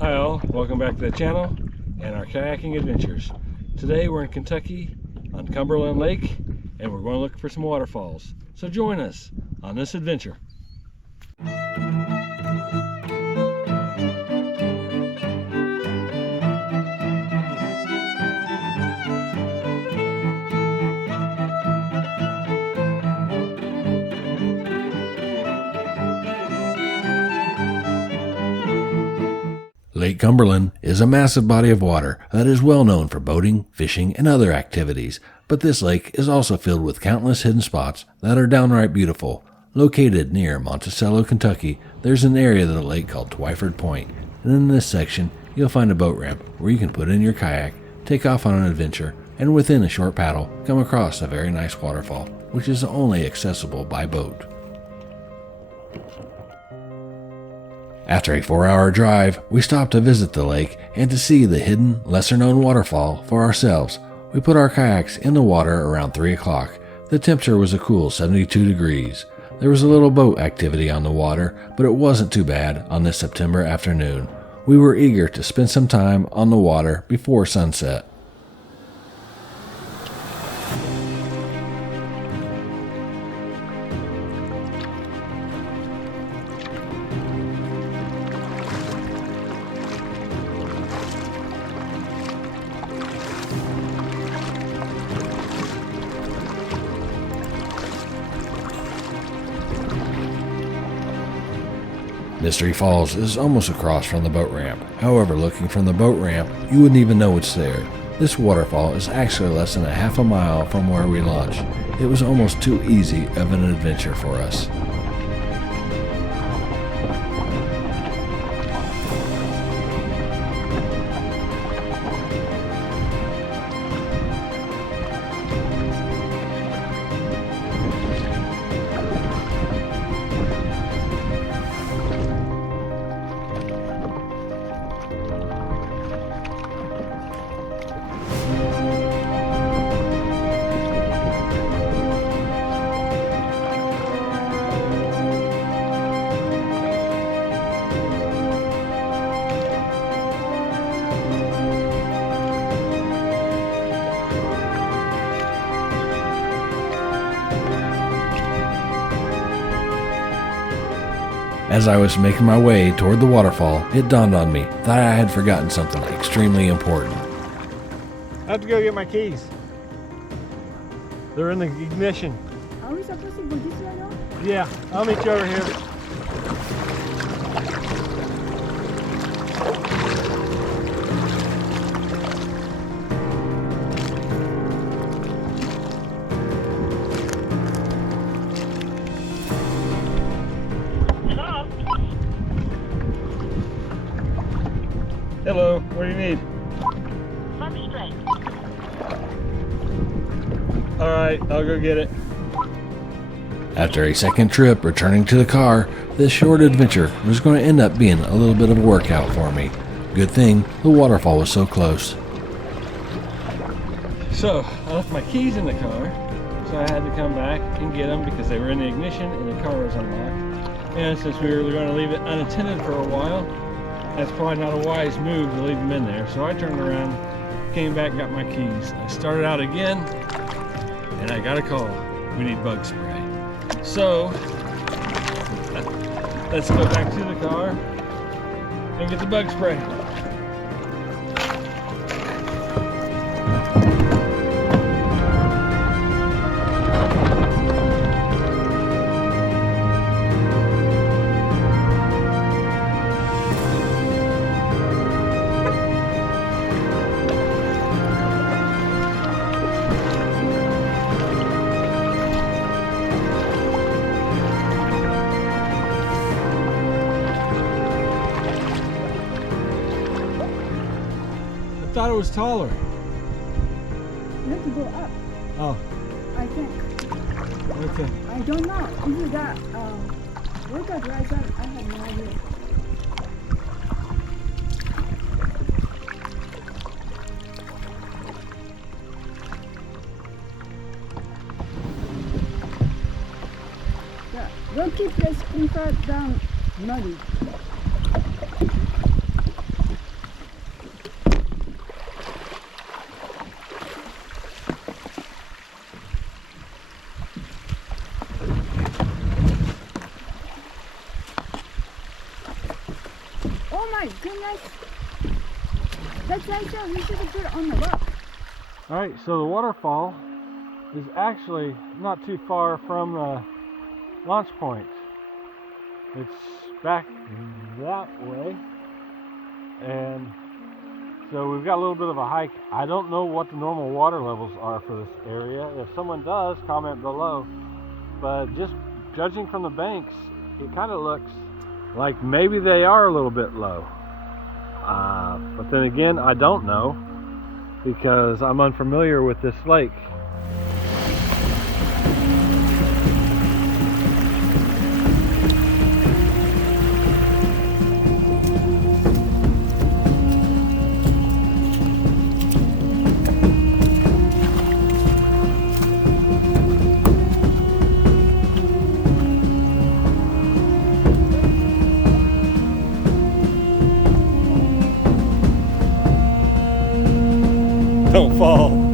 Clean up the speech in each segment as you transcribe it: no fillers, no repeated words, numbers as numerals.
Hi all, welcome back to the channel and our kayaking adventures. Today we're in Kentucky on Cumberland Lake and we're going to look for some waterfalls. So join us on this adventure. Lake Cumberland is a massive body of water that is well known for boating, fishing, and other activities, but this lake is also filled with countless hidden spots that are downright beautiful. Located near Monticello, Kentucky, there's an area of the lake called Twyford Point, and in this section you'll find a boat ramp where you can put in your kayak, take off on an adventure, and within a short paddle come across a very nice waterfall, which is only accessible by boat. After a 4-hour drive, we stopped to visit the lake and to see the hidden, lesser-known waterfall for ourselves. We put our kayaks in the water around 3 o'clock. The temperature was a cool 72 degrees. There was a little boat activity on the water, but it wasn't too bad on this September afternoon. We were eager to spend some time on the water before sunset. Mystery Falls is almost across from the boat ramp. However, looking from the boat ramp, you wouldn't even know it's there. This waterfall is actually less than a half a mile from where we launched. It was almost too easy of an adventure for us. As I was making my way toward the waterfall, it dawned on me that I had forgotten something extremely important. I have to go get my keys. They're in the ignition. Are we supposed to go this way now? Yeah, I'll meet you over here. Hello, what do you need? Look straight. Alright, I'll go get it. After a second trip returning to the car, this short adventure was going to end up being a little bit of a workout for me. Good thing the waterfall was so close. So, I left my keys in the car, so I had to come back and get them because they were in the ignition and the car was unlocked. And since we were going to leave it unattended for a while, that's probably not a wise move to leave them in there. So I turned around, came back, got my keys. I started out again, and I got a call. We need bug spray. So, let's go back to the car and get the bug spray. I thought it was taller. You have to go up, Oh, I think. okay. I don't know. If you got water dries up, I have no idea. Rocky place prefer down muddy. my goodness. That's nice out. You should have put it on the book. Alright, so the waterfall is actually not too far from the launch point. It's back that way. And so we've got a little bit of a hike. I don't know what the normal water levels are for this area. If someone does, comment below. But just judging from the banks, it kind of looks like maybe they are a little bit low. But then again, I don't know because I'm unfamiliar with this lake. Don't fall.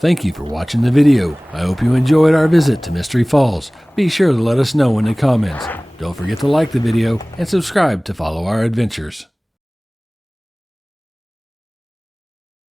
Thank you for watching the video. I hope you enjoyed our visit to Mystery Falls. Be sure to let us know in the comments. Don't forget to like the video and subscribe to follow our adventures.